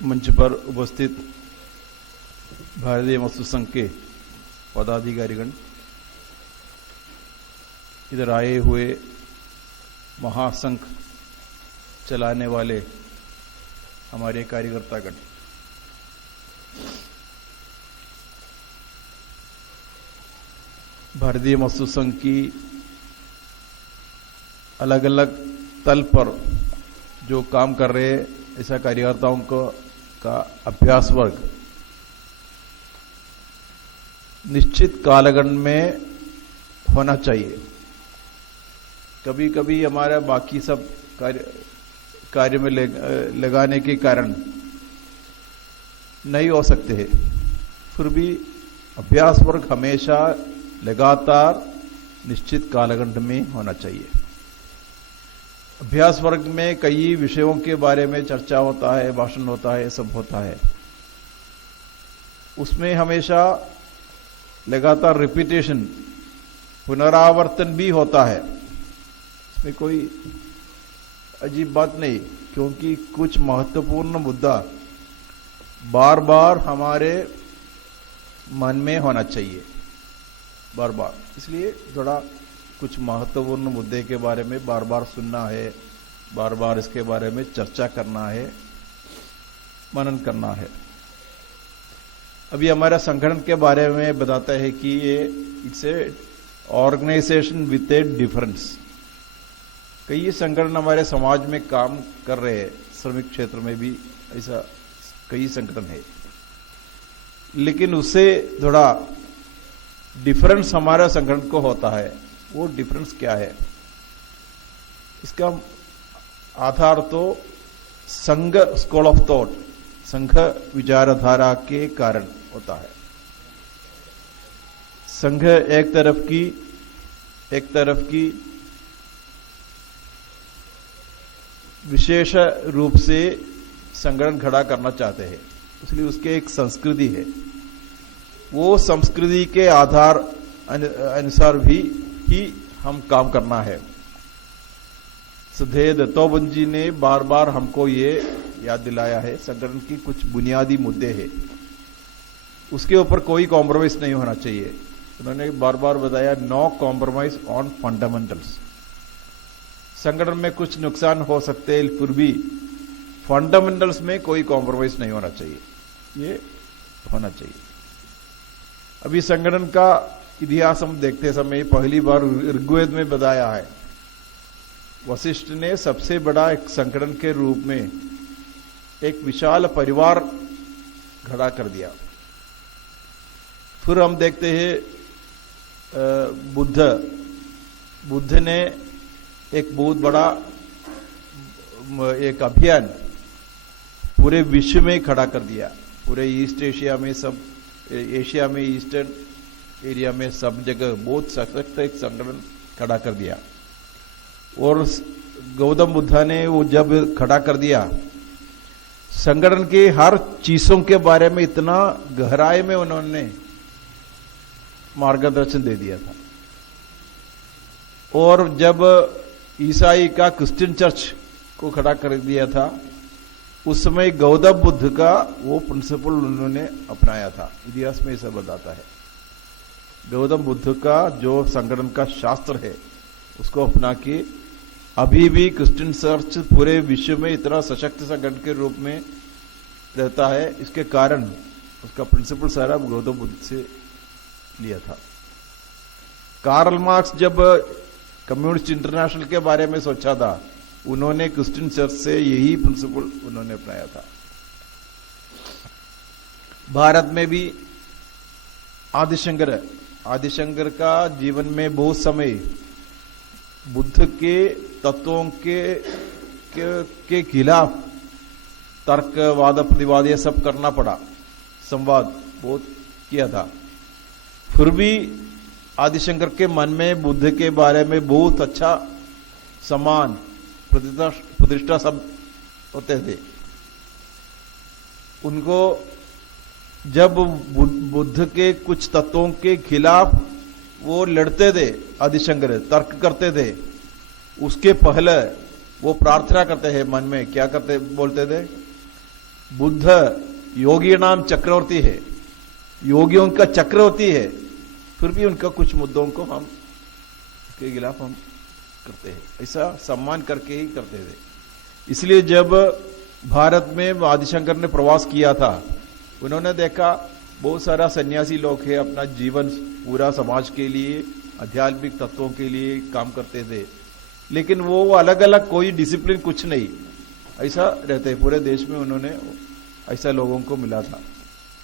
मंच पर उपस्थित भारतीय मजदूर संघ के पदाधिकारीगण, इधर आए हुए महासंघ चलाने वाले हमारे कार्यकर्तागण, भारतीय मजदूर संघ की अलग अलग तल पर जो काम कर रहे ऐसा कार्यकर्ताओं का अभ्यास वर्ग निश्चित कालखंड में होना चाहिए। कभी कभी हमारा बाकी सब कार्य में लगाने के कारण नहीं हो सकते हैं, फिर भी अभ्यास वर्ग हमेशा लगातार निश्चित कालखंड में होना चाहिए। अभ्यास वर्ग में कई विषयों के बारे में चर्चा होता है, भाषण होता है, सब होता है। उसमें हमेशा लगातार रिपीटेशन, पुनरावर्तन भी होता है। इसमें कोई अजीब बात नहीं, क्योंकि कुछ महत्वपूर्ण मुद्दा बार बार हमारे मन में होना चाहिए, बार बार। इसलिए थोड़ा कुछ महत्वपूर्ण मुद्दे के बारे में बार बार सुनना है, बार बार इसके बारे में चर्चा करना है, मनन करना है। अभी हमारा संगठन के बारे में बताता है कि ये it's a organisation with a difference. कई संगठन हमारे समाज में काम कर रहे हैं, श्रमिक क्षेत्र में भी ऐसा कई संगठन है, लेकिन उससे थोड़ा डिफरेंस हमारा संगठन को होता है। वो डिफरेंस क्या है? इसका आधार तो संघ स्कूल ऑफ थॉट, संघ विचारधारा के कारण होता है। संघ एक तरफ की विशेष रूप से संगठन खड़ा करना चाहते हैं, इसलिए उसके एक संस्कृति है। वो संस्कृति के आधार अनुसार भी ही हम काम करना है। श्रद्धेय दत्तोपंत जी ने बार बार हमको ये याद दिलाया है, संगठन की कुछ बुनियादी मुद्दे हैं, उसके ऊपर कोई कॉम्प्रोमाइज नहीं होना चाहिए। उन्होंने बार बार बताया, नो कॉम्प्रोमाइज ऑन फंडामेंटल्स। संगठन में कुछ नुकसान हो सकते हैं, फिर भी फंडामेंटल्स में कोई कॉम्प्रोमाइज नहीं होना चाहिए, ये होना चाहिए। अभी संगठन का इतिहास हम देखते समय पहली बार ऋग्वेद में बताया है, वशिष्ठ ने सबसे बड़ा एक संगठन के रूप में एक विशाल परिवार खड़ा कर दिया। फिर हम देखते हैं बुद्ध ने एक बहुत बड़ा एक अभियान पूरे विश्व में खड़ा कर दिया। पूरे ईस्ट एशिया में, सब एशिया में, ईस्टर्न एरिया में सब जगह बहुत सशक्त एक संगठन खड़ा कर दिया। और गौतम बुद्धा ने वो जब खड़ा कर दिया, संगठन के हर चीजों के बारे में इतना गहराई में उन्होंने मार्गदर्शन दे दिया था। और जब ईसाई का क्रिश्चियन चर्च को खड़ा कर दिया था, उस समय गौतम बुद्ध का वो प्रिंसिपल उन्होंने अपनाया था। इतिहास में ऐसा बताता है, गौतम बुद्ध का जो संगठन का शास्त्र है उसको अपना के अभी भी क्रिश्चियन चर्च पूरे विश्व में इतना सशक्त संगठन के रूप में रहता है। इसके कारण उसका प्रिंसिपल सारा गौतम बुद्ध से लिया था। कार्ल मार्क्स जब कम्युनिस्ट इंटरनेशनल के बारे में सोचा था, उन्होंने क्रिश्चियन चर्च से यही प्रिंसिपल उन्होंने अपनाया था। भारत में भी आदिशंकर का जीवन में बहुत समय बुद्ध के तत्वों के खिलाफ तर्कवाद प्रतिवाद ये सब करना पड़ा, संवाद बहुत किया था। फिर भी आदिशंकर के मन में बुद्ध के बारे में बहुत अच्छा सम्मान, प्रतिष्ठा सब होते थे। उनको जब बुद्ध के कुछ तत्वों के खिलाफ वो लड़ते थे, आदिशंकर तर्क करते थे, उसके पहले वो प्रार्थना करते हैं मन में, क्या करते बोलते थे, बुद्ध योगी नाम चक्रवर्ती है, योगियों का चक्रवर्ती है, फिर भी उनका कुछ मुद्दों को हम के खिलाफ हम करते हैं, ऐसा सम्मान करके ही करते थे। इसलिए जब भारत में आदिशंकर ने प्रवास किया था, उन्होंने देखा बहुत सारा सन्यासी लोग हैं, अपना जीवन पूरा समाज के लिए, आध्यात्मिक तत्वों के लिए काम करते थे, लेकिन वो अलग अलग कोई डिसिप्लिन कुछ नहीं, ऐसा रहते पूरे देश में। उन्होंने ऐसा लोगों को मिला था,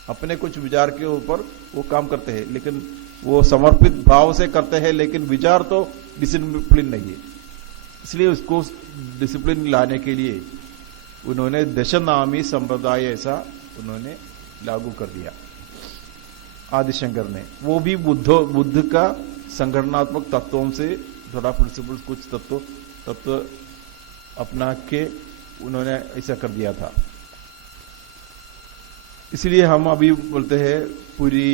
अपने कुछ विचार के ऊपर वो काम करते हैं, लेकिन वो समर्पित भाव से करते हैं, लेकिन विचार तो डिसिप्लिन नहीं है। इसलिए उसको डिसिप्लिन लाने के लिए उन्होंने दशनामी संप्रदाय ऐसा उन्होंने लागू कर दिया आदिशंकर ने। वो भी बुद्ध का संगठनात्मक तत्वों से थोड़ा प्रिंसिपल कुछ तत्व अपना के उन्होंने ऐसा कर दिया था। इसलिए हम अभी बोलते हैं पुरी,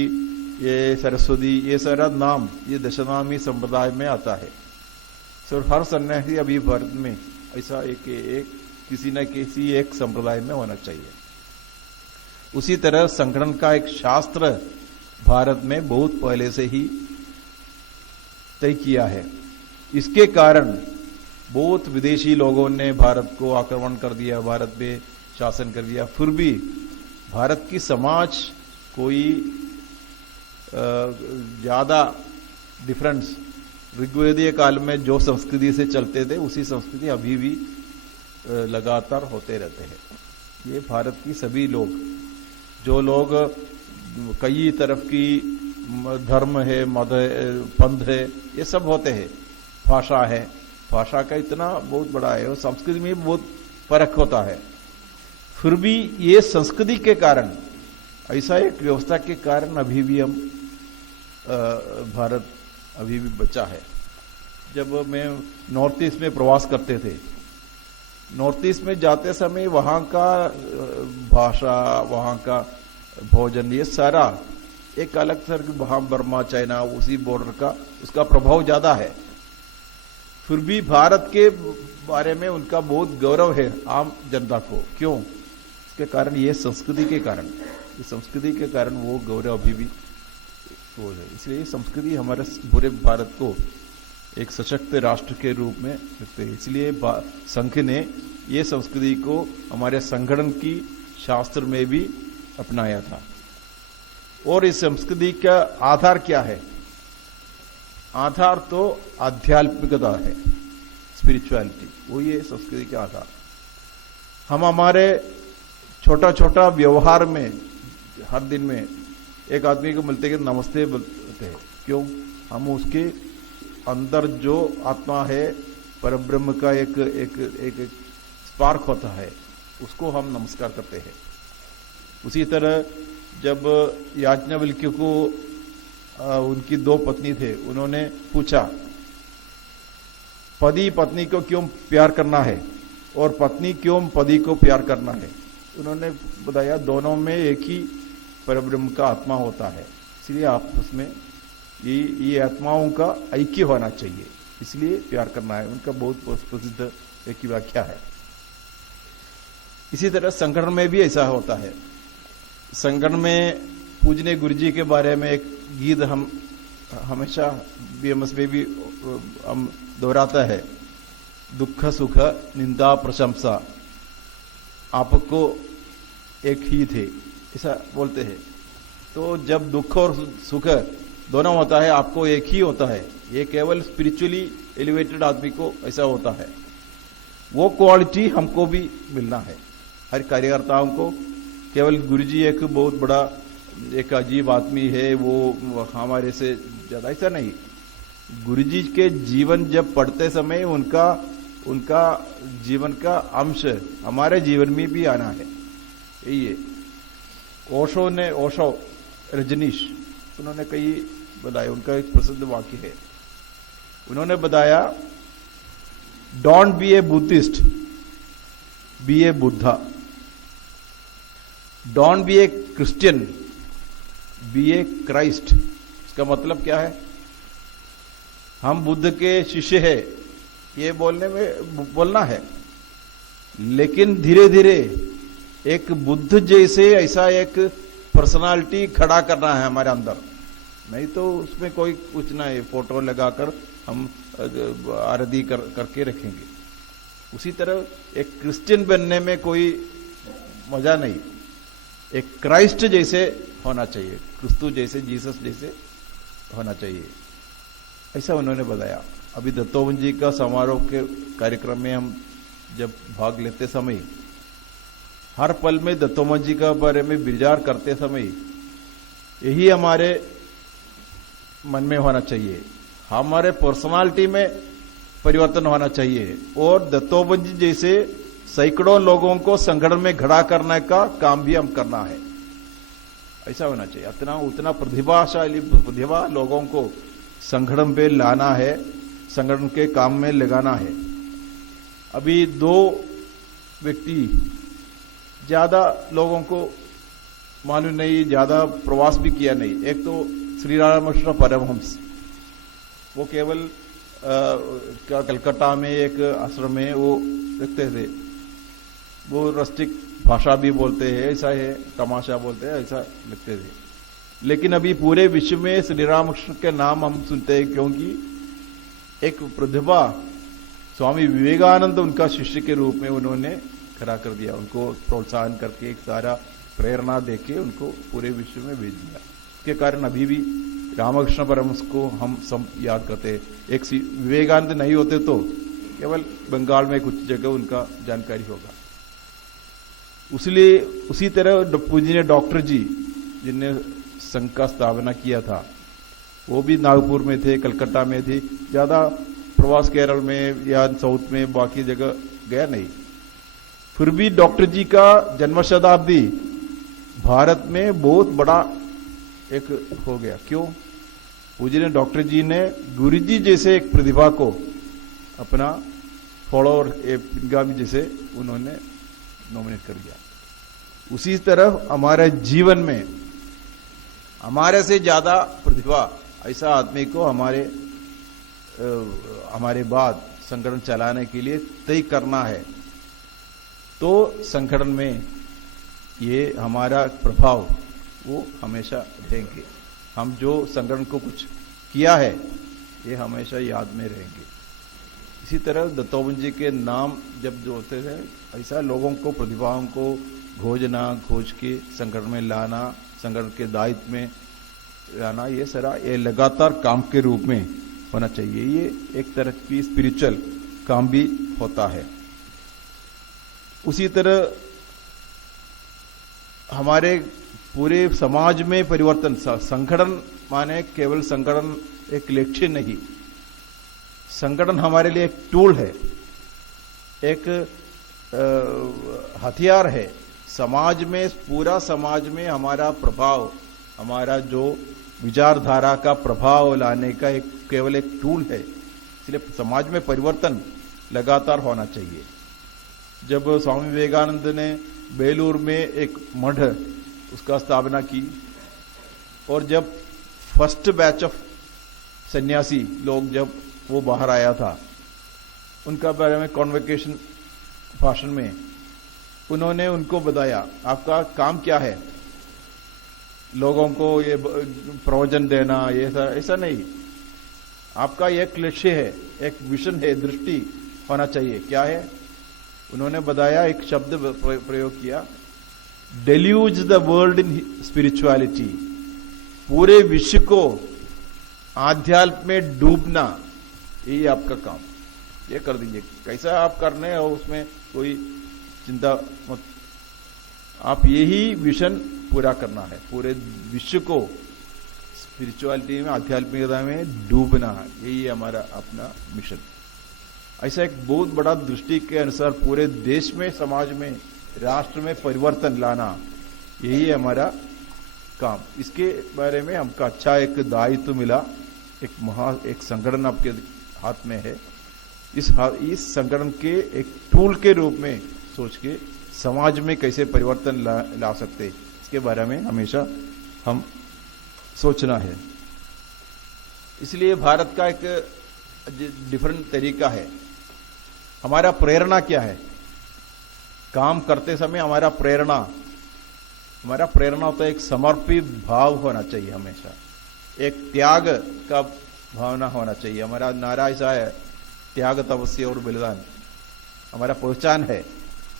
ये सरस्वती, ये सारा नाम ये दशनामी संप्रदाय में आता है। सर हर सन्यासी अभी भारत में ऐसा एक किसी न किसी एक संप्रदाय में होना चाहिए। उसी तरह संगठन का एक शास्त्र भारत में बहुत पहले से ही तय किया है। इसके कारण बहुत विदेशी लोगों ने भारत को आक्रमण कर दिया, भारत में शासन कर दिया, फिर भी भारत की समाज कोई ज्यादा डिफरेंस ऋग्वेदीय काल में जो संस्कृति से चलते थे उसी संस्कृति अभी भी लगातार होते रहते हैं। ये भारत की सभी लोग, जो लोग कई तरफ की धर्म है, मत है, पंथ है, ये सब होते हैं, भाषा है, भाषा का इतना बहुत बड़ा है और संस्कृति में बहुत फर्क होता है, फिर भी ये संस्कृति के कारण, ऐसा एक व्यवस्था के कारण अभी भी हम भारत अभी भी बचा है। जब मैं नॉर्थ ईस्ट में प्रवास करते थे, नॉर्थ ईस्ट में जाते समय वहां का भाषा, वहां का भोजन, ये सारा एक अलग तरह की, वहां बर्मा, चाइना, उसी बॉर्डर का उसका प्रभाव ज्यादा है, फिर भी भारत के बारे में उनका बहुत गौरव है आम जनता को। क्यों? इसके कारण, ये संस्कृति के कारण, ये संस्कृति के कारण वो गौरव अभी भी वो है। इसलिए संस्कृति हमारे पूरे भारत को एक सशक्त राष्ट्र के रूप में रखते हैं। इसलिए संघ ने ये संस्कृति को हमारे संगठन की शास्त्र में भी अपनाया था। और इस संस्कृति का आधार क्या है? आधार तो आध्यात्मिकता है, स्पिरिचुअलिटी, वो ये संस्कृति का आधार। हम हमारे छोटा छोटा व्यवहार में हर दिन में एक आदमी को मिलते कि नमस्ते बोलते हैं। क्यों? हम उसके अंदर जो आत्मा है, परब्रह्म का एक एक एक, एक स्पार्क होता है, उसको हम नमस्कार करते हैं। उसी तरह जब याज्ञवल्क्य को उनकी 2 पत्नी थे, उन्होंने पूछा पति पत्नी को क्यों प्यार करना है और पत्नी क्यों पति को प्यार करना है? उन्होंने बताया दोनों में एक ही परब्रह्म का आत्मा होता है, इसलिए आपस में ये आत्माओं का ऐक्य होना चाहिए, इसलिए प्यार करना है। उनका बहुत प्रसिद्ध एक व्याख्या है। इसी तरह संगठन में भी ऐसा होता है। संगठन में पूजने गुरु जी के बारे में एक गीत हम हमेशा बीएमएस में भी हम दोहराता है, दुख सुख निंदा प्रशंसा आपको एक ही थे, ऐसा बोलते हैं। तो जब दुख और सुख दोनों होता है, आपको एक ही होता है। ये केवल स्पिरिचुअली एलिवेटेड आदमी को ऐसा होता है। वो क्वालिटी हमको भी मिलना है, हर कार्यकर्ताओं को। केवल गुरुजी एक बहुत बड़ा एक अजीब आदमी है, वो हमारे से ज्यादा, ऐसा नहीं। गुरुजी के जीवन जब पढ़ते समय उनका जीवन का अंश हमारे जीवन में भी आना है। यही है। ओशो रजनीश, उन्होंने कई बताया, उनका एक प्रसिद्ध वाक्य है। उन्होंने बताया, don't be a Buddhist, be a Buddha. Don't be a Christian, be a Christ. इसका मतलब क्या है? हम बुद्ध के शिष्य हैं, ये बोलना है, लेकिन धीरे धीरे एक बुद्ध जैसे ऐसा एक पर्सनालिटी खड़ा करना है हमारे अंदर, नहीं तो उसमें कोई कुछ ना है, फोटो लगाकर हम आरती करके रखेंगे। उसी तरह एक क्रिश्चियन बनने में कोई मजा नहीं, एक क्राइस्ट जैसे होना चाहिए, क्रिस्तु जैसे, जीसस जैसे होना चाहिए, ऐसा उन्होंने बताया। अभी दत्तोवन जी का समारोह के कार्यक्रम में हम जब भाग लेते समय हर पल में दत्तोवन जी का बारे में विचार करते समय यही हमारे मन में होना चाहिए, हमारे पर्सनालिटी में परिवर्तन होना चाहिए और दत्तोवन जी जैसे सैकड़ों लोगों को संगठन में खड़ा करने का काम भी हम करना है, ऐसा होना चाहिए। उतना प्रतिभा लोगों को संगठन पे लाना है, संगठन के काम में लगाना है। अभी दो व्यक्ति ज्यादा लोगों को मालूम नहीं, ज्यादा प्रवास भी किया नहीं। एक तो श्री रामकृष्ण परमहंस, वो केवल कलकत्ता में एक आश्रम में वो रखते थे, वो रस्टिक भाषा भी बोलते हैं, ऐसा है, तमाशा बोलते हैं, ऐसा लिखते थे। लेकिन अभी पूरे विश्व में श्री रामकृष्ण के नाम हम सुनते हैं, क्योंकि एक प्रतिभा स्वामी विवेकानंद उनका शिष्य के रूप में उन्होंने खड़ा कर दिया, उनको प्रोत्साहन करके एक सारा प्रेरणा देके उनको पूरे विश्व में भेज दिया। इसके कारण अभी भी रामकृष्ण परमहंस को हम सब याद करते हैं। एक विवेकानंद नहीं होते तो केवल बंगाल में कुछ जगह उनका जानकारी होगा। इसलिए उसी तरह पूजनीय डॉक्टर जी जिनने संघ का स्थापना किया था, वो भी नागपुर में थे, कलकत्ता में थे, ज्यादा प्रवास केरल में या साउथ में बाकी जगह गया नहीं। फिर भी डॉक्टर जी का जन्म शताब्दी भारत में बहुत बड़ा एक हो गया। क्यों? पूजनीय डॉक्टर जी ने गुरु जी जैसे एक प्रतिभा को अपना फॉलोअर गामी जैसे उन्होंने नॉमिनेट कर दिया। उसी तरह हमारे जीवन में हमारे से ज्यादा प्रतिभा ऐसा आदमी को हमारे बाद संगठन चलाने के लिए तय करना है, तो संगठन में ये हमारा प्रभाव वो हमेशा रहेंगे। हम जो संगठन को कुछ किया है ये हमेशा याद में रहेंगे। इसी तरह दत्तोवन जी के नाम जब जो होते थे, ऐसा लोगों को, प्रतिभाओं को खोज के संगठन में लाना, संगठन के दायित्व में लाना, ये सारा ये लगातार काम के रूप में होना चाहिए। ये एक तरह की स्पिरिचुअल काम भी होता है। उसी तरह हमारे पूरे समाज में परिवर्तन, संगठन माने केवल संगठन एक लक्ष्य नहीं, संगठन हमारे लिए एक टूल है, एक हथियार है। समाज में, पूरा समाज में हमारा प्रभाव, हमारा जो विचारधारा का प्रभाव लाने का एक केवल एक टूल है। इसलिए समाज में परिवर्तन लगातार होना चाहिए। जब स्वामी विवेकानंद ने बेलूर में एक मठ उसका स्थापना की और जब फर्स्ट बैच ऑफ सन्यासी लोग जब वो बाहर आया था, उनका बारे में कॉन्वोकेशन भाषण में उन्होंने उनको बताया, आपका काम क्या है? लोगों को ये प्रवचन देना, ये ऐसा नहीं, आपका एक लक्ष्य है, एक विजन है, दृष्टि होना चाहिए। क्या है? उन्होंने बताया, एक शब्द प्रयोग किया, deluge the world in spirituality, पूरे विश्व को आध्यात्म में डूबना, यही आपका काम, ये कर दीजिए। कैसा आप करने और उसमें कोई चिंता मत, आप यही विजन पूरा करना है, पूरे विश्व को स्पिरिचुअलिटी में, आध्यात्मिकता में डूबना, यही हमारा अपना मिशन। ऐसा एक बहुत बड़ा दृष्टि के अनुसार पूरे देश में, समाज में, राष्ट्र में परिवर्तन लाना, यही है हमारा काम। इसके बारे में हमका अच्छा एक दायित्व मिला, एक संगठन आपके हाथ में है। इस संगठन के एक टूल के रूप में सोच के समाज में कैसे परिवर्तन ला सकते, इसके बारे में हमेशा हम सोचना है। इसलिए भारत का एक डिफरेंट तरीका है। हमारा प्रेरणा क्या है? काम करते समय हमारा प्रेरणा तो एक समर्पित भाव होना चाहिए, हमेशा एक त्याग का भावना होना चाहिए। हमारा नारा ऐसा है, त्याग तपस्या और बलिदान हमारा पहचान है,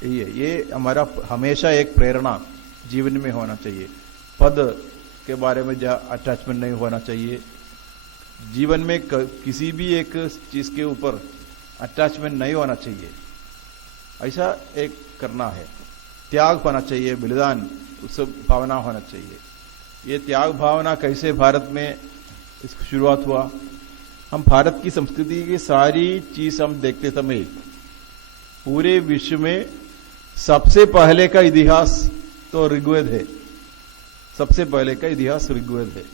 ये हमारा हमेशा एक प्रेरणा जीवन में होना चाहिए। पद के बारे में अटैचमेंट नहीं होना चाहिए। जीवन में किसी भी एक चीज के ऊपर अटैचमेंट नहीं होना चाहिए, ऐसा एक करना है। त्याग होना चाहिए, बलिदान उस भावना होना चाहिए। ये त्याग भावना कैसे भारत में इसकी शुरुआत हुआ? हम भारत की संस्कृति की सारी चीज हम देखते समय पूरे विश्व में सबसे पहले का इतिहास तो ऋग्वेद है। सबसे पहले का इतिहास ऋग्वेद है।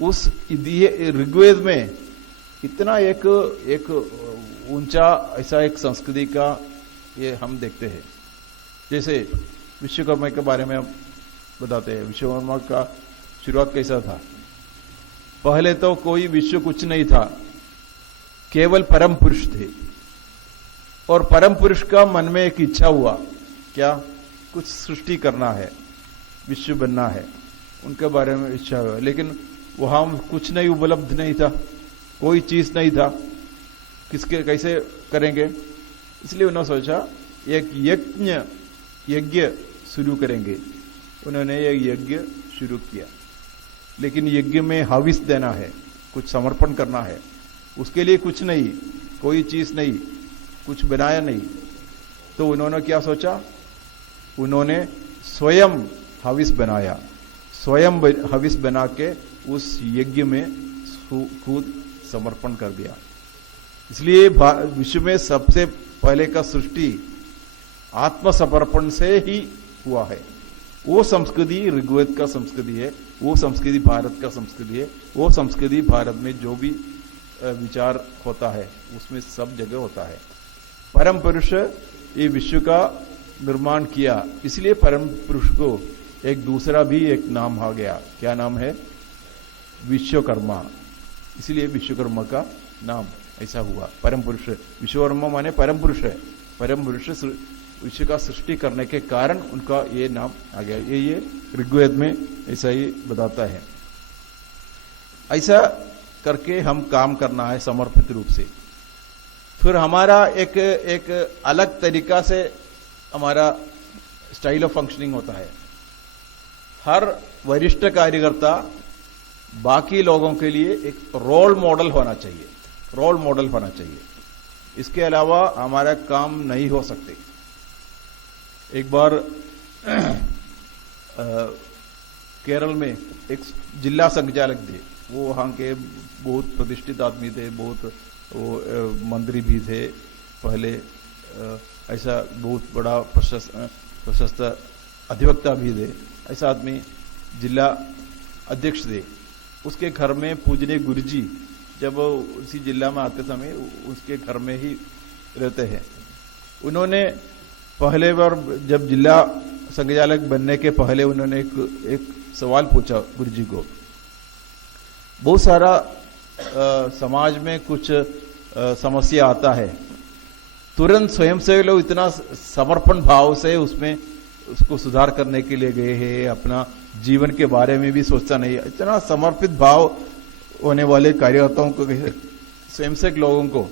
उस ऋग्वेद में इतना एक ऊंचा ऐसा एक संस्कृति का ये हम देखते हैं। जैसे विश्वकर्मा के बारे में हम बताते हैं। विश्वकर्मा का शुरुआत कैसा था? पहले तो कोई विश्व कुछ नहीं था, केवल परम पुरुष थे। और परम पुरुष का मन में एक इच्छा हुआ, क्या? कुछ सृष्टि करना है, विश्व बनना है, उनके बारे में इच्छा हुआ। लेकिन वहां कुछ नहीं उपलब्ध नहीं था, कोई चीज नहीं था, कैसे करेंगे? इसलिए उन्होंने सोचा एक यज्ञ शुरू करेंगे। उन्होंने एक यज्ञ शुरू किया, लेकिन यज्ञ में हविस देना है, कुछ समर्पण करना है। उसके लिए कुछ नहीं, कोई चीज नहीं, कुछ बनाया नहीं। तो उन्होंने क्या सोचा? उन्होंने स्वयं हविस बनाया, स्वयं हविस बना के उस यज्ञ में खुद समर्पण कर दिया। इसलिए विश्व में सबसे पहले का सृष्टि आत्मसमर्पण से ही हुआ है। वो संस्कृति ऋग्वेद का संस्कृति है, वो संस्कृति भारत का संस्कृति है। वो संस्कृति भारत में जो भी विचार होता है उसमें सब जगह होता है। परम पुरुष ये विश्व का निर्माण किया, इसलिए परम पुरुष को एक दूसरा भी एक नाम आ गया। क्या नाम है? विश्वकर्मा। इसलिए विश्वकर्मा का नाम ऐसा हुआ, परम पुरुष। विश्वकर्मा माने परम पुरुष है। परम पुरुष विश्व का सृष्टि करने के कारण उनका ये नाम आ गया। ये ऋग्वेद में ऐसा ही बताता है। ऐसा करके हम काम करना है समर्पित रूप से। फिर हमारा एक अलग तरीका से हमारा स्टाइल ऑफ फंक्शनिंग होता है। हर वरिष्ठ कार्यकर्ता बाकी लोगों के लिए एक रोल मॉडल होना चाहिए, रोल मॉडल होना चाहिए। इसके अलावा हमारा काम नहीं हो सकते। एक बार केरल में एक जिला संचालक थे, वो वहां के बहुत प्रतिष्ठित आदमी थे, बहुत वो मंत्री भी थे पहले, ऐसा बहुत बड़ा प्रशस्त अधिवक्ता भी थे। ऐसा आदमी जिला अध्यक्ष थे। उसके घर में पूजनीय गुरुजी जब उसी जिला में आते समय उसके घर में ही रहते हैं। उन्होंने पहले बार जब जिला संचालक बनने के पहले उन्होंने एक सवाल पूछा गुरुजी को। बहुत सारा समाज में कुछ समस्या आता है, तुरंत स्वयंसेवी लोग इतना समर्पण भाव से उसमें उसको सुधार करने के लिए गए हैं, अपना जीवन के बारे में भी सोचता नहीं। इतना समर्पित भाव होने वाले कार्यकर्ताओं को, स्वयंसेवक लोगों को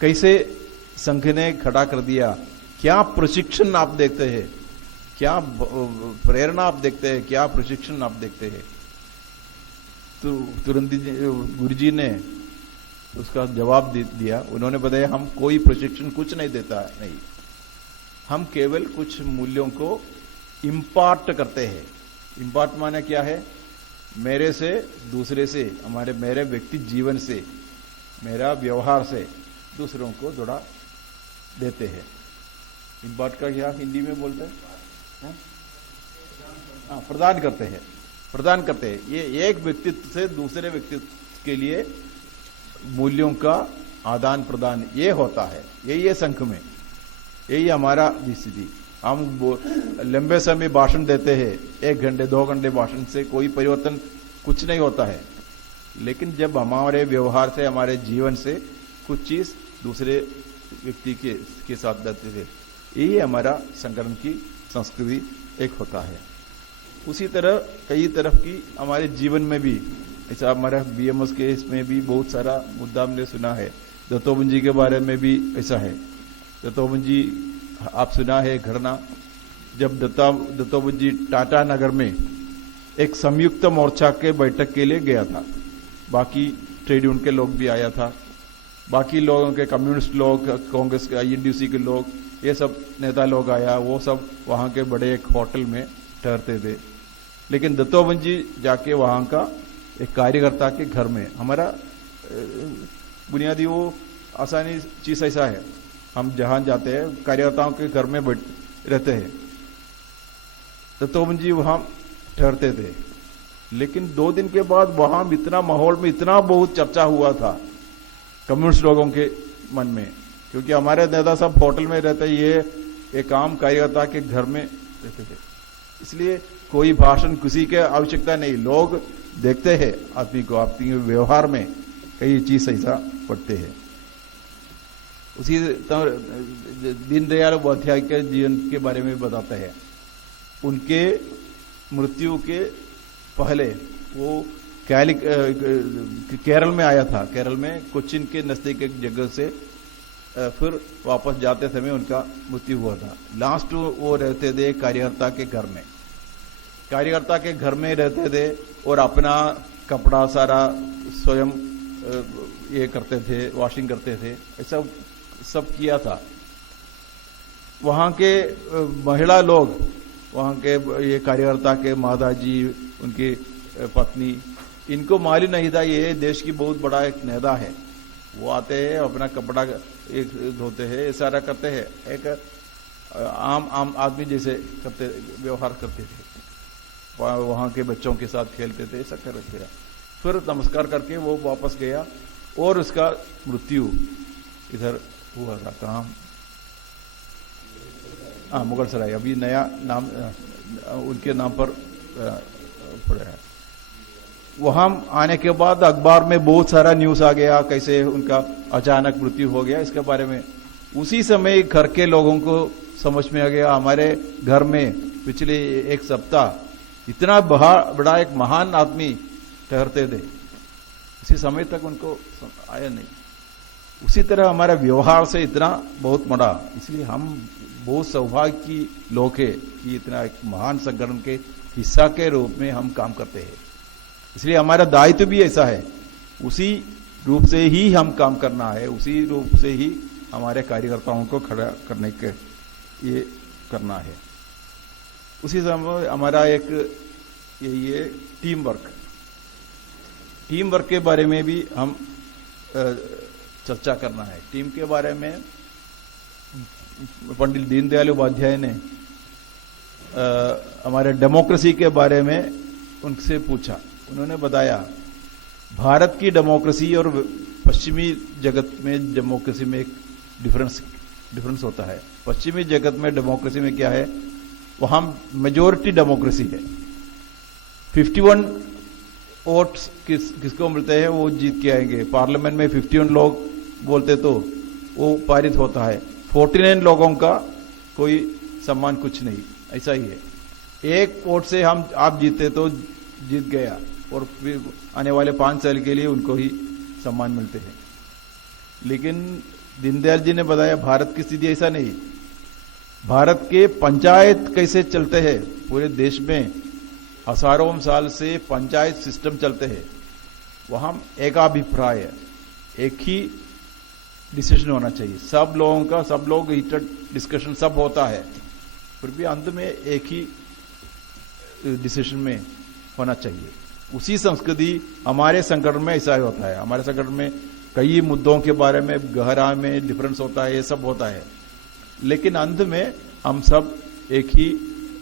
कैसे संघ ने खड़ा कर दिया। क्या प्रशिक्षण आप देखते हैं, क्या प्रेरणा आप देखते हैं, क्या प्रशिक्षण आप देखते हैं? तो तुरंत गुरुजी ने उसका जवाब दिया। उन्होंने बताया हम कोई प्रशिक्षण कुछ नहीं देता है, नहीं, हम केवल कुछ मूल्यों को इम्पार्ट करते हैं। इम्पार्ट माने क्या है? मेरे से, दूसरे से, मेरे व्यक्ति जीवन से, मेरा व्यवहार से दूसरों को जोड़ा देते हैं। इम्पार्ट का क्या हिंदी में बोलते हैं? प्रदान करते हैं, प्रदान करते हैं। ये एक व्यक्तित्व से दूसरे व्यक्तित्व के लिए मूल्यों का आदान प्रदान ये होता है। यही है संघ में, यही हमारा स्थिति। हम लंबे समय भाषण देते हैं, 1 घंटे 2 घंटे भाषण से कोई परिवर्तन कुछ नहीं होता है। लेकिन जब हमारे व्यवहार से, हमारे जीवन से कुछ चीज दूसरे व्यक्ति के साथ देते थे, यही हमारा संगठन की संस्कृति एक होता है। उसी तरह कई तरफ की हमारे जीवन में भी ऐसा हमारा बीएमएस के इसमें भी बहुत सारा मुद्दा हमने सुना है। दत्तोपंत जी के बारे में भी ऐसा है। दत्तोपंत जी आप सुना है घटना, जब दत्तोपंत जी टाटा नगर में एक संयुक्त मोर्चा के बैठक के लिए गया था, बाकी ट्रेड यूनियन के लोग भी आया था, बाकी लोगों के कम्युनिस्ट लोग, कांग्रेस के आईएनडीसी के लोग, ये सब नेता लोग आया, वो सब वहां के बड़े एक होटल में ठहरते थे। लेकिन दत्तोपंत जी जाके वहां का एक कार्यकर्ता के घर में, हमारा बुनियादी वो आसानी चीज ऐसा है, हम जहां जाते हैं कार्यकर्ताओं के घर में रहते हैं, दत्तोपंत जी वहां ठहरते थे। लेकिन 2 दिन के बाद वहां इतना माहौल में इतना बहुत चर्चा हुआ था कम्युनिस्ट लोगों के मन में, क्योंकि हमारे नेता सब होटल में रहते, ये एक आम कार्यकर्ता के घर में रहते थे। इसलिए कोई भाषण किसी के आवश्यकता नहीं, लोग देखते हैं आदमी को, आपके व्यवहार में कई चीज ऐसा पढ़ते हैं। उसी दीनदयाल उपाध्याय के जीवन के बारे में बताते हैं। उनके मृत्यु के पहले वो केरल में आया था, केरल में कोच्चिन के नजदीक एक जगह से फिर वापस जाते समय उनका मृत्यु हुआ था। लास्ट वो रहते थे कार्यकर्ता के घर में, कार्यकर्ता के घर में रहते थे और अपना कपड़ा सारा स्वयं ये करते थे, वॉशिंग करते थे, ऐसा सब किया था। वहां के महिला लोग, वहां के ये कार्यकर्ता के माता जी, उनकी पत्नी, इनको मालूम नहीं था ये देश की बहुत बड़ा एक नेता है। वो आते हैं, अपना कपड़ा एक धोते हैं, सारा करते हैं, एक आम आदमी जैसे करते व्यवहार करते थे, वहां के बच्चों के साथ खेलते थे, ऐसा करते थे। फिर नमस्कार करके वो वापस गया और उसका मृत्यु इधर हुआ था, कहाँ, मुगल सराय, अभी नया नाम उनके नाम पर पड़ा है। वहां आने के बाद अखबार में बहुत सारा न्यूज आ गया, कैसे उनका अचानक मृत्यु हो गया, इसके बारे में। उसी समय घर के लोगों को समझ में आ गया, हमारे घर में पिछले 1 सप्ताह इतना बड़ा एक महान आदमी ठहरते थे, इसी समय तक उनको आया नहीं। उसी तरह हमारा व्यवहार से इतना बहुत बड़ा, इसलिए हम बहुत सौभाग्य की लोग हैं कि इतना एक महान संगठन के हिस्सा के रूप में हम काम करते हैं। इसलिए हमारा दायित्व भी ऐसा है, उसी रूप से ही हम काम करना है, उसी रूप से ही हमारे कार्यकर्ताओं को खड़ा करने के ये करना है। उसी समय हमारा एक ये टीम वर्क के बारे में भी हम चर्चा करना है। टीम के बारे में पंडित दीनदयाल उपाध्याय ने हमारे डेमोक्रेसी के बारे में उनसे पूछा। उन्होंने बताया भारत की डेमोक्रेसी और पश्चिमी जगत में डेमोक्रेसी में एक डिफरेंस होता है। पश्चिमी जगत में डेमोक्रेसी में क्या है, वहां मेजोरिटी डेमोक्रेसी है, 51 वोट्स किसको मिलते हैं वो जीत के आएंगे। पार्लियामेंट में 51 लोग बोलते तो वो पारित होता है, 49 लोगों का कोई सम्मान कुछ नहीं, ऐसा ही है। 1 वोट से आप जीते तो जीत गया, और फिर आने वाले 5 साल के लिए उनको ही सम्मान मिलते हैं। लेकिन दीनदयाल जी ने बताया भारत की स्थिति ऐसा नहीं। भारत के पंचायत कैसे चलते हैं, पूरे देश में हजारों साल से पंचायत सिस्टम चलते हैं। वहां एकाभिप्राय है, एक ही डिसीजन होना चाहिए, सब लोगों का, सब लोग हीटेड डिस्कशन सब होता है, फिर भी अंत में एक ही डिसीजन में होना चाहिए। उसी संस्कृति हमारे संगठन में ऐसा ही होता है। हमारे संगठन में कई मुद्दों के बारे में गहरा में डिफरेंस होता है, ये सब होता है, लेकिन अंत में हम सब एक ही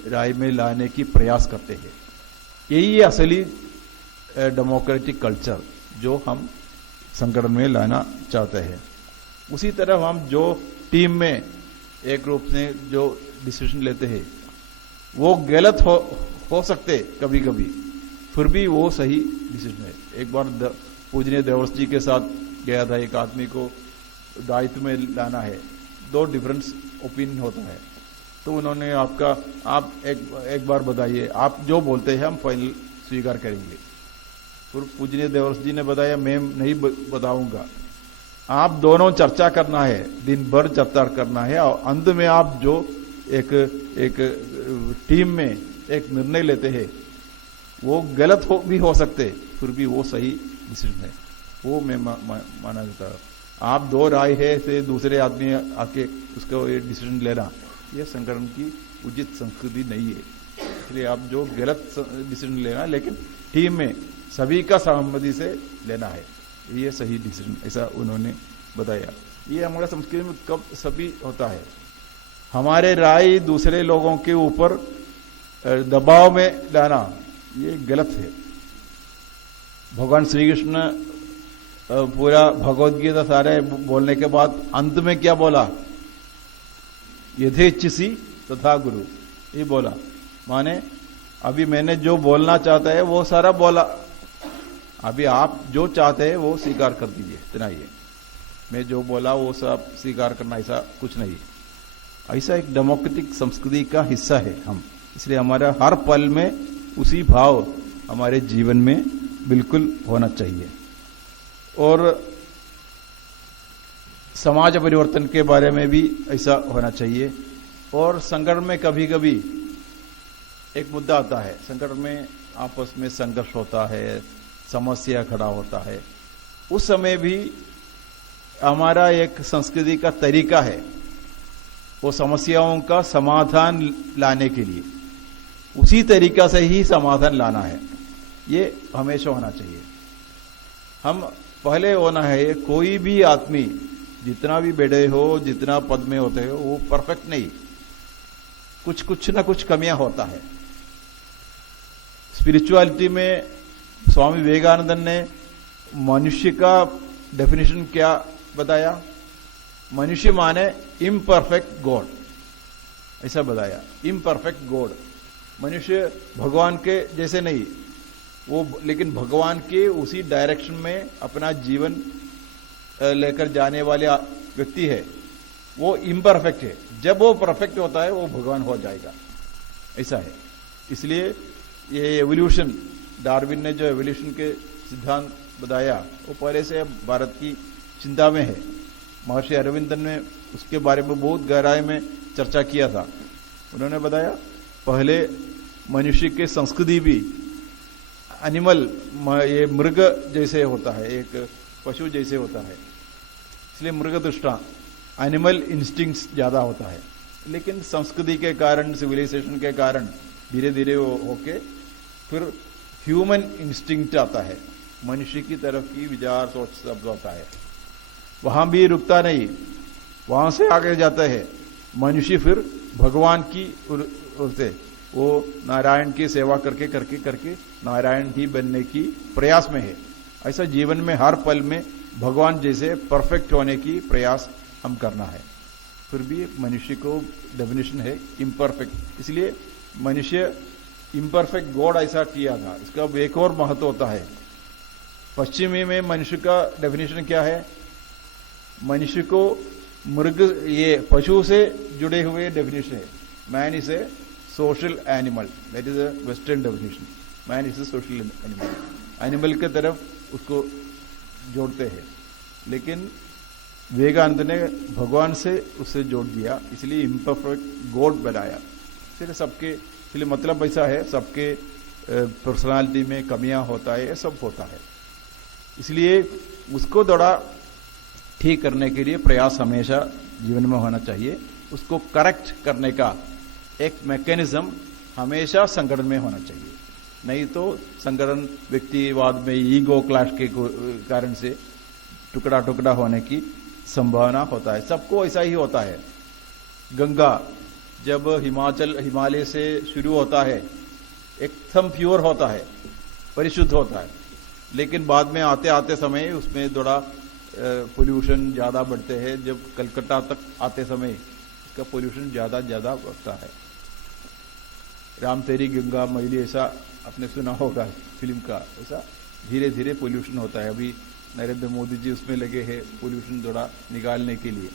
राय में लाने की प्रयास करते हैं। यही असली डेमोक्रेटिक कल्चर जो हम संगठन में लाना चाहते हैं। उसी तरह हम जो टीम में एक रूप से जो डिसीजन लेते हैं वो गलत हो सकते कभी कभी, फिर भी वो सही डिसीजन है। एक बार पूजनीय देवर्ष जी के साथ गया था, एक आदमी को दायित्व में लाना है, दो डिफरेंस ओपिनियन होता है। तो उन्होंने आप एक बार बताइए, आप जो बोलते हैं हम फाइनल स्वीकार करेंगे। फिर पूजनीय देवर्ष जी ने बताया मैं नहीं बताऊंगा, आप दोनों चर्चा करना है, दिन भर चर्चा करना है, और अंत में आप जो एक टीम में एक निर्णय लेते हैं वो गलत भी हो सकते, फिर भी वो सही डिसीजन है, वो मैं माना जाता है। आप दो राय है से दूसरे आदमी आके उसका ये डिसीजन लेना, ये संगठन की उचित संस्कृति नहीं है। इसलिए आप जो गलत डिसीजन लेना, लेकिन टीम में सभी का सहमति से लेना है, ये सही डिसीजन, ऐसा उन्होंने बताया। ये हमारे संस्कृति में कब सभी होता है, हमारे राय दूसरे लोगों के ऊपर दबाव में लाना, ये गलत है। भगवान श्री कृष्ण पूरा भगवद गीता सारे बोलने के बाद अंत में क्या बोला, यथेच्छसी तथा गुरु, ये बोला। माने अभी मैंने जो बोलना चाहता है वो सारा बोला, अभी आप जो चाहते हैं वो स्वीकार कर दीजिए, इतना ही है। मैं जो बोला वो सब स्वीकार करना ऐसा कुछ नहीं है। ऐसा एक डेमोक्रेटिक संस्कृति का हिस्सा है हम, इसलिए हमारा हर पल में उसी भाव हमारे जीवन में बिल्कुल होना चाहिए। और समाज परिवर्तन के बारे में भी ऐसा होना चाहिए। और संगठन में कभी कभी एक मुद्दा आता है, संगठन में आपस में संघर्ष होता है, समस्या खड़ा होता है, उस समय भी हमारा एक संस्कृति का तरीका है वो समस्याओं का समाधान लाने के लिए उसी तरीका से ही समाधान लाना है, ये हमेशा होना चाहिए। हम पहले होना है, कोई भी आदमी जितना भी बड़े हो, जितना पद में होते हो, वो परफेक्ट नहीं, कुछ ना कुछ कमियां होता है। स्पिरिचुअलिटी में स्वामी विवेकानंद ने मनुष्य का डेफिनेशन क्या बताया, मनुष्य माने इम्परफेक्ट गॉड, ऐसा बताया। इम्परफेक्ट गॉड, मनुष्य भगवान के जैसे नहीं वो, लेकिन भगवान के उसी डायरेक्शन में अपना जीवन लेकर जाने वाले व्यक्ति है, वो इम्परफेक्ट है। जब वो परफेक्ट होता है वो भगवान हो जाएगा, ऐसा है। इसलिए ये एवोल्यूशन, डार्विन ने जो एवोल्यूशन के सिद्धांत बताया वो पहले से भारत की चिंता में है। महर्षि अरविंदन ने उसके बारे में बहुत गहराई में चर्चा किया था। उन्होंने बताया पहले मनुष्य की संस्कृति भी एनिमल, ये मृग जैसे होता है, एक पशु जैसे होता है, इसलिए मृग दृष्टा एनिमल इंस्टिंक्ट्स ज्यादा होता है। लेकिन संस्कृति के कारण, सिविलाइजेशन के कारण धीरे धीरे वो होके फिर ह्यूमन इंस्टिंक्ट आता है, मनुष्य की तरफ की विचार सोच सब होता है। वहां भी रुकता नहीं, वहां से आगे जाता है मनुष्य, फिर भगवान की ओर से वो नारायण की सेवा करके करके करके नारायण ही बनने की प्रयास में है। ऐसा जीवन में हर पल में भगवान जैसे परफेक्ट होने की प्रयास हम करना है। फिर भी मनुष्य को डेफिनेशन है इम्परफेक्ट, इसलिए मनुष्य इम्परफेक्ट गॉड ऐसा किया था। इसका एक और महत्व होता है। पश्चिमी में मनुष्य का डेफिनेशन क्या है, मनुष्य को मृग, ये पशु से जुड़े हुए डेफिनेशन है। Man is a social animal, that is a western definition. Man is a social animal, animal के तरफ उसको जोड़ते हैं। लेकिन विवेकानंद ने भगवान से उससे जोड़ दिया, इसलिए इम्परफेक्ट गॉड बनाया। इसलिए सबके, इसलिए मतलब ऐसा है, सबके पर्सनालिटी में कमियां होता है, सब होता है। इसलिए उसको थोड़ा ठीक करने के लिए प्रयास हमेशा जीवन में होना चाहिए। उसको करेक्ट करने का एक मैकेनिज्म हमेशा संगठन में होना चाहिए, नहीं तो संगठन व्यक्तिवाद में ईगो क्लैश के कारण से टुकड़ा टुकड़ा होने की संभावना होता है। सबको ऐसा ही होता है। गंगा जब हिमालय से शुरू होता है एकदम प्योर होता है, परिशुद्ध होता है, लेकिन बाद में आते आते समय उसमें थोड़ा पोल्यूशन ज्यादा बढ़ते हैं। जब कलकत्ता तक आते समय इसका पोल्यूशन ज्यादा बढ़ता है। राम तेरी गंगा मैली, ऐसा आपने सुना होगा फिल्म का, ऐसा धीरे धीरे पोल्यूशन होता है। अभी नरेंद्र मोदी जी उसमें लगे हैं पोल्यूशन थोड़ा निकालने के लिए।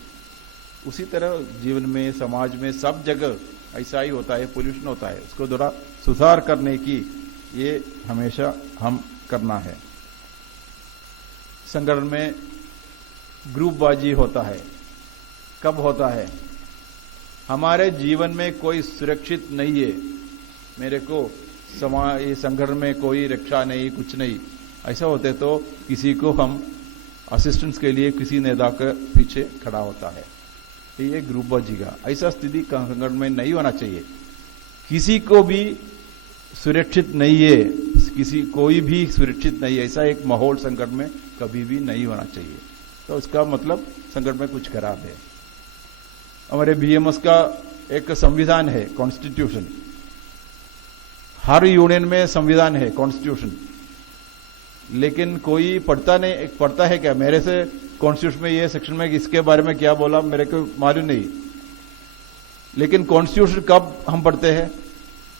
उसी तरह जीवन में, समाज में, सब जगह ऐसा ही होता है, पोल्यूशन होता है। उसको थोड़ा सुधार करने की ये हमेशा हम करना है। संगठन में ग्रुपबाजी होता है, कब होता है? हमारे जीवन में कोई सुरक्षित नहीं है, मेरे को ये संगठन में कोई रक्षा नहीं, कुछ नहीं, ऐसा होते तो किसी को हम असिस्टेंस के लिए किसी नेता के पीछे खड़ा होता है। ये ग्रुपबाजी का ऐसा स्थिति संगठन में नहीं होना चाहिए। किसी को भी सुरक्षित नहीं है, कोई भी सुरक्षित नहीं है, ऐसा एक माहौल संगठन में कभी भी नहीं होना चाहिए। तो उसका मतलब संगठन में कुछ खराब है। हमारे बीएमएस का एक संविधान है, कॉन्स्टिट्यूशन। हर यूनियन में संविधान है, कॉन्स्टिट्यूशन, लेकिन कोई पढ़ता है क्या? मेरे से कॉन्स्टिट्यूशन में ये सेक्शन में इसके बारे में क्या बोला मेरे को मालूम नहीं। लेकिन कॉन्स्टिट्यूशन कब हम पढ़ते हैं?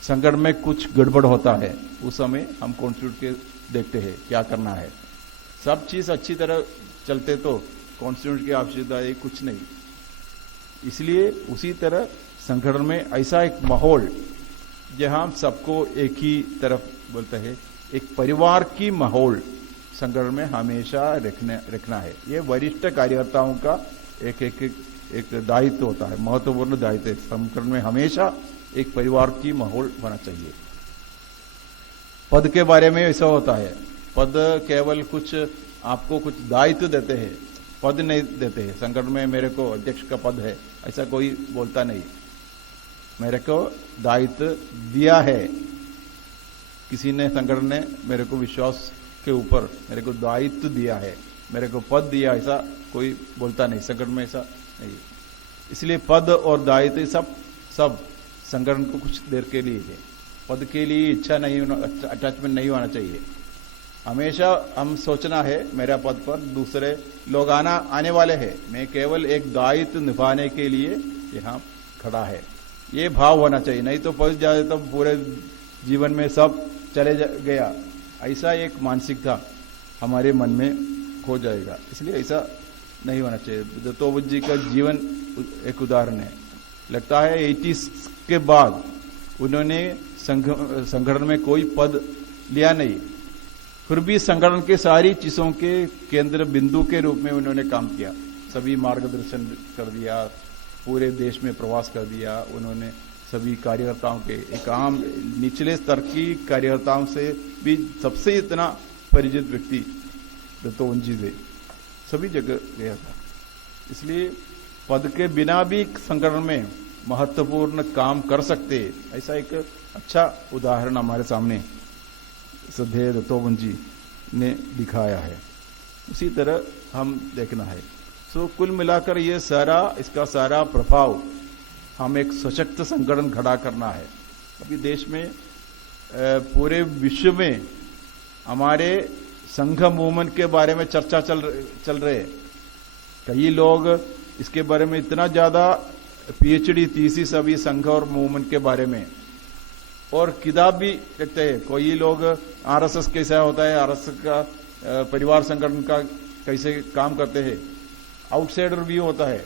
संगठन में कुछ गड़बड़ होता है, उस समय हम कॉन्स्टिट्यूशन के देखते हैं क्या करना है। सब चीज अच्छी तरह चलते तो कॉन्स्टिट्यूशन की आवश्यकता है कुछ नहीं। इसलिए उसी तरह संगठन में ऐसा एक माहौल जहां सबको एक ही तरफ बोलते हैं, एक परिवार की माहौल संगठन में हमेशा रखना है। ये वरिष्ठ कार्यकर्ताओं का एक दायित्व होता है, महत्वपूर्ण दायित्व। संगठन में हमेशा एक परिवार की माहौल होना चाहिए। पद के बारे में ऐसा होता है, पद केवल कुछ आपको कुछ दायित्व देते हैं, पद नहीं देते हैं। संगठन में मेरे को अध्यक्ष का पद है ऐसा कोई बोलता नहीं। मेरे को दायित्व दिया है, किसी ने, संगठन ने मेरे को विश्वास के ऊपर मेरे को दायित्व दिया है, मेरे को पद दिया, ऐसा कोई बोलता नहीं। संगठन में ऐसा नहीं। इसलिए पद और दायित्व सब संगठन को कुछ देर के लिए है। पद के लिए इच्छा नहीं, अटैचमेंट नहीं होना चाहिए। हमेशा हम सोचना है मेरा पद पर दूसरे लोग आने वाले हैं, मैं केवल एक दायित्व निभाने के लिए यहाँ खड़ा है, ये भाव होना चाहिए। नहीं तो पहुंच जाए तो पूरे जीवन में सब चले गया, ऐसा एक मानसिकता हमारे मन में हो जाएगा। इसलिए ऐसा नहीं होना चाहिए। दत्तोपंत जी का जीवन एक उदाहरण है। लगता है 80s के बाद उन्होंने संगठन में कोई पद लिया नहीं, फिर भी संगठन के सारी चीजों के केंद्र बिंदु के रूप में उन्होंने काम किया। सभी मार्गदर्शन कर दिया, पूरे देश में प्रवास कर दिया उन्होंने। सभी कार्यकर्ताओं के एक आम निचले स्तर की कार्यकर्ताओं से भी सबसे इतना परिचित व्यक्ति दत्तोपंत जी थे, सभी जगह गया था। इसलिए पद के बिना भी संगठन में महत्वपूर्ण काम कर सकते, ऐसा एक अच्छा उदाहरण हमारे सामने श्रद्धेय दत्तोपंत जी ने दिखाया है। उसी तरह हम देखना है। सो कुल मिलाकर ये इसका सारा प्रभाव हम एक सशक्त संगठन खड़ा करना है। अभी देश में पूरे विश्व में हमारे संघ मूवमेंट के बारे में चर्चा चल रहे। कई लोग इसके बारे में इतना ज्यादा पीएचडी थीसिस अभी संघ और मूवमेंट के बारे में, और किताब भी लिखते हैं। कोई लोग आरएसएस कैसा होता है, आरएसएस का परिवार संगठन का कैसे काम करते हैं, आउटसाइडर व्यू होता है,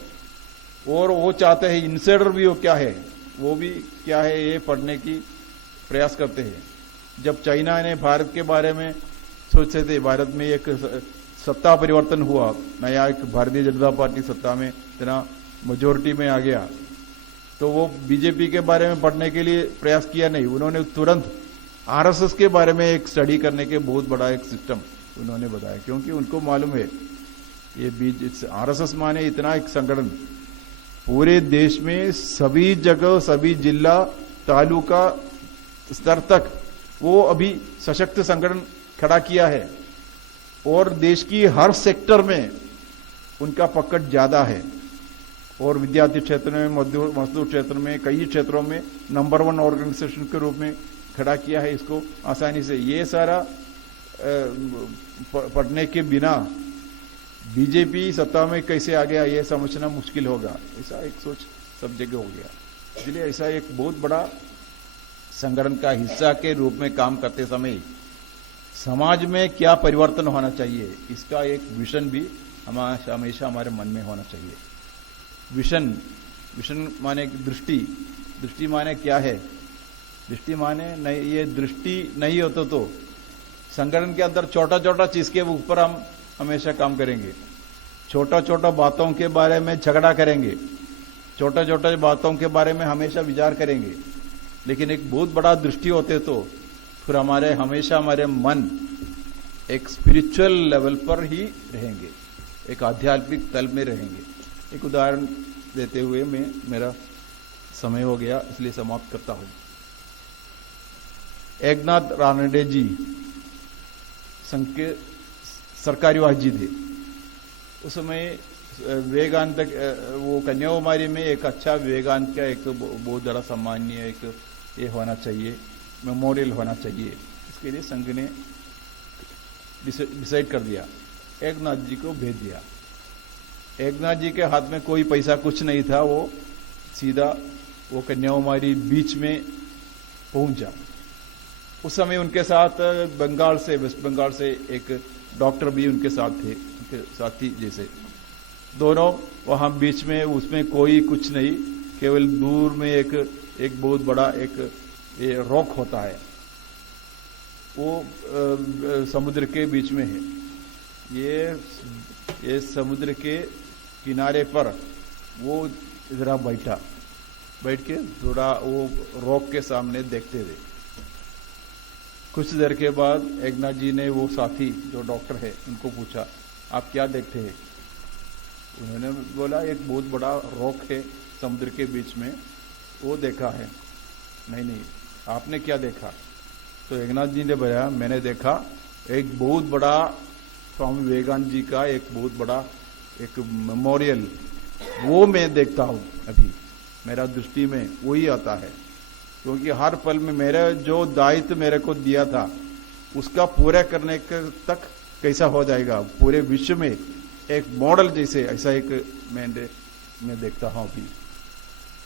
और वो चाहते हैं इनसाइडर व्यू क्या है, वो भी क्या है, ये पढ़ने की प्रयास करते हैं। जब चाइना ने भारत के बारे में सोचे थे, भारत में एक सत्ता परिवर्तन हुआ, नया एक भारतीय जनता पार्टी सत्ता में इतना मेजोरिटी में आ गया, तो वो बीजेपी के बारे में पढ़ने के लिए प्रयास किया नहीं। उन्होंने तुरंत आरएसएस के बारे में एक स्टडी करने के बहुत बड़ा एक सिस्टम उन्होंने बताया, क्योंकि उनको मालूम है ये आरएसएस माने इतना एक संगठन पूरे देश में सभी जगह, सभी जिला, तालुका स्तर तक वो अभी सशक्त संगठन खड़ा किया है, और देश की हर सेक्टर में उनका पकड़ ज्यादा है, और विद्यार्थी क्षेत्र में, मजदूर क्षेत्र में, कई क्षेत्रों में नंबर 1 ऑर्गेनाइजेशन के रूप में खड़ा किया है इसको आसानी से। ये सारा पढ़ने के बिना बीजेपी सत्ता में कैसे आ गया ये समझना मुश्किल होगा, ऐसा एक सोच सब जगह हो गया। इसलिए ऐसा एक बहुत बड़ा संगठन का हिस्सा के रूप में काम करते समय समाज में क्या परिवर्तन होना चाहिए, इसका एक विजन भी हमेशा हमारे मन में होना चाहिए। विशन, विशन माने दृष्टि, दृष्टि माने क्या है, दृष्टि माने नहीं, ये दृष्टि नहीं होता तो संगठन के अंदर छोटा छोटा चीज के ऊपर हम हमेशा काम करेंगे, छोटा छोटा बातों के बारे में झगड़ा करेंगे, छोटा छोटा बातों के बारे में हमेशा विचार करेंगे, लेकिन एक बहुत बड़ा दृष्टि होते तो फिर हमारे हमेशा हमारे मन एक स्पिरिचुअल लेवल पर ही रहेंगे, एक आध्यात्मिक तल में रहेंगे। एक उदाहरण देते हुए मैं, मेरा समय हो गया इसलिए समाप्त करता हूं। एकनाथ रानडे जी संघ के सरकारी वाहजी थे। उस समय विवेकानंद, वो कन्याकुमारी में एक अच्छा विवेकानंद का एक बहुत बड़ा सम्मानीय एक ये होना चाहिए, मेमोरियल होना चाहिए। इसके लिए संघ ने डिसाइड कर दिया, एकनाथ जी को भेज दिया। एकनाथ जी के हाथ में कोई पैसा कुछ नहीं था, वो सीधा वो कन्याकुमारी बीच में पहुंचा। उस समय उनके साथ बंगाल से, वेस्ट बंगाल से एक डॉक्टर भी उनके साथ थे, उनके साथी जैसे, दोनों वहां बीच में, उसमें कोई कुछ नहीं, केवल दूर में एक बहुत बड़ा एक ये रॉक होता है, वो समुद्र के बीच में है। ये समुद्र के किनारे पर वो जरा बैठ के थोड़ा वो रॉक के सामने देखते थे। कुछ देर के बाद एकनाथ जी ने वो साथी जो डॉक्टर है उनको पूछा, आप क्या देखते हैं? उन्होंने बोला, एक बहुत बड़ा रॉक है समुद्र के बीच में, वो देखा है। नहीं, आपने क्या देखा? तो एकनाथ जी ने बताया, मैंने देखा एक बहुत बड़ा स्वामी विवेकानंद जी का एक बहुत बड़ा एक मेमोरियल, वो मैं देखता हूं अभी, मेरा दृष्टि में वही आता है। क्योंकि हर पल में मेरा जो दायित्व मेरे को दिया था उसका पूरा करने तक कैसा हो जाएगा, पूरे विश्व में एक मॉडल जैसे, ऐसा एक मैं देखता हूं अभी।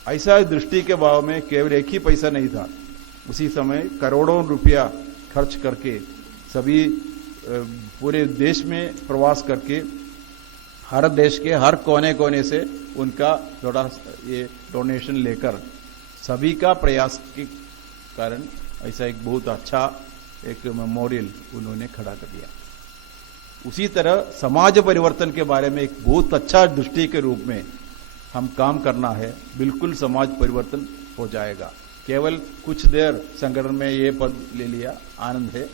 ऐसा दृष्टि के भाव में केवल एक ही पैसा नहीं था, उसी समय करोड़ों रुपया खर्च करके सभी पूरे देश में प्रवास करके हर देश के हर कोने कोने से उनका थोड़ा ये डोनेशन लेकर सभी का प्रयास के कारण ऐसा एक बहुत अच्छा एक मेमोरियल उन्होंने खड़ा कर दिया। उसी तरह समाज परिवर्तन के बारे में एक बहुत अच्छा दृष्टि के रूप में हम काम करना है, बिल्कुल समाज परिवर्तन हो जाएगा। केवल कुछ देर संगठन में ये पद ले लिया, आनंद है,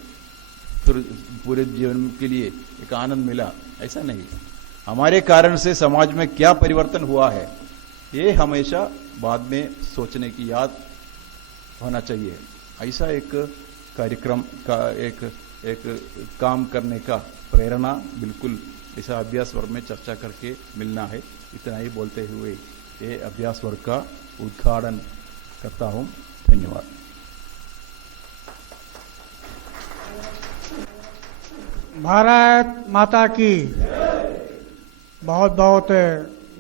फिर पूरे जीवन के लिए एक आनंद मिला, ऐसा नहीं। हमारे कारण से समाज में क्या परिवर्तन हुआ है, ये हमेशा बाद में सोचने की याद होना चाहिए। ऐसा एक कार्यक्रम का एक काम करने का प्रेरणा बिल्कुल ऐसा अभ्यास वर्ग में चर्चा करके मिलना है। इतना ही बोलते हुए ये अभ्यास वर्ग का उद्घाटन करता हूं। धन्यवाद। भारत माता की बहुत बहुत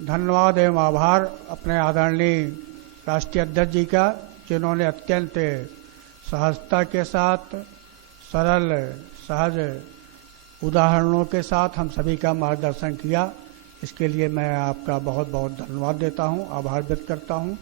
धन्यवाद एवं आभार अपने आदरणीय राष्ट्रीय अध्यक्ष जी का, जिन्होंने अत्यंत सहजता के साथ, सरल सहज उदाहरणों के साथ हम सभी का मार्गदर्शन किया। इसके लिए मैं आपका बहुत बहुत धन्यवाद देता हूं, आभार व्यक्त करता हूं।